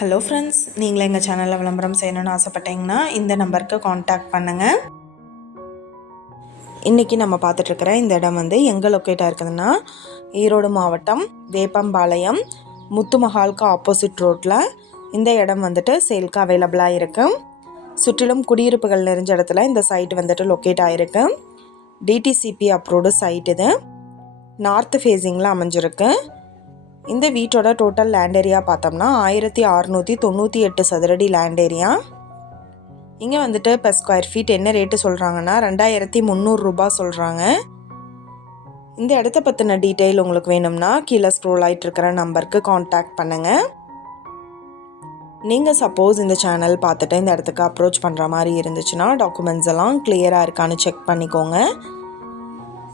Hello friends நீங்களும் எங்கள் சேனலில் விளம்பரம் செய்யணும்னு ஆசைப்பட்டீங்கன்னா இந்த நம்பருக்கு காண்டாக்ட் பண்ணுங்கள் இன்றைக்கி நம்ம பார்த்துட்ருக்கிற இந்த இடம் வந்து எங்கே லொக்கேட்டாக இருக்குதுன்னா ஈரோடு மாவட்டம் வேப்பம்பாளையம் முத்துமஹாலுக்கு ஆப்போசிட் ரோட்டில் இந்த இடம் வந்துட்டு சேல்க்கு அவைலபிளாக இருக்குது சுற்றிலும் குடியிருப்புகள் நிறைஞ்ச இடத்துல இந்த சைட் வந்துட்டு லொக்கேட் ஆகிருக்கு டிடிசிபி அப்ரூவ்டு சைட் இது. நார்த் ஃபேஸிங்கில் அமைஞ்சிருக்கு. இந்த வீட்டோட டோட்டல் லேண்ட் ஏரியா பார்த்தோம்னா ஆயிரத்தி அறநூற்றி தொண்ணூற்றி எட்டு சதுரடி லேண்ட் ஏரியா இங்கே வந்துட்டு per ஸ்கொயர் ஃபீட் என்ன ரேட்டு சொல்கிறாங்கன்னா ரெண்டாயிரத்தி முந்நூறுரூபா சொல்கிறாங்க இந்த இடத்த பற்றின டீட்டெயில் உங்களுக்கு வேணும்னா கீழே ஸ்க்ரோல் ஆகிட்டு இருக்கிற நம்பருக்கு காண்டாக்ட் பண்ணுங்கள் நீங்கள் சப்போஸ் இந்த சேனல் பார்த்துட்டு இந்த இடத்துக்கு அப்ரோச் பண்ணுற மாதிரி இருந்துச்சுன்னா டாக்குமெண்ட்ஸ் எல்லாம் கிளியராக இருக்கான்னு செக் பண்ணிக்கோங்க.